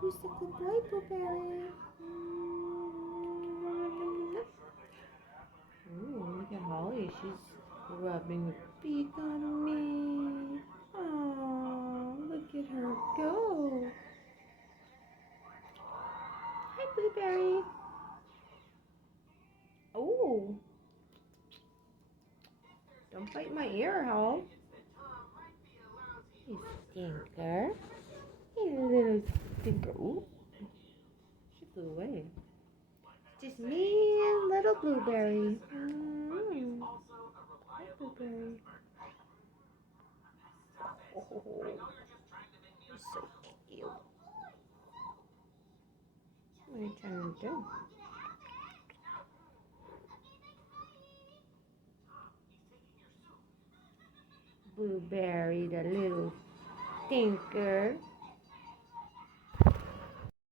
Who's a good boy, Blueberry? Ooh, look at Holly. She's rubbing her beak on me. Oh, look at her go. Hi, Blueberry. Oh, don't bite my ear, Hal. You stinker. Hey, little stinker. Ooh, she flew away. It's just me and little Blueberry. Hi, Blueberry. Oh, you're so cute. What are you trying to do? Blueberry, the little stinker.